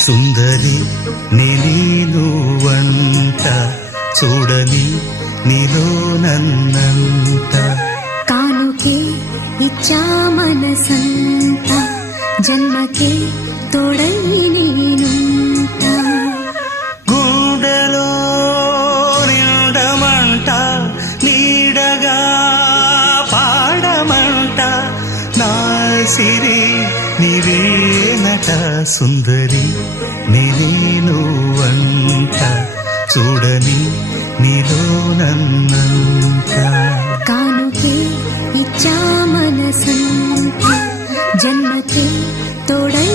సుందరి నీనువంట చూడని నీలో నన్నంత కానుకే ఇచ్చా మనసంత జన్మకే తోడై నేనుంట గుండెలో నిండమంట నీడగా పాడమంట నా సిరి నీవేనట సుందరి నీనువంట చూడని నీలో నన్నంత కానుకే ఇచ్చా మనసంత జన్మకే తోడై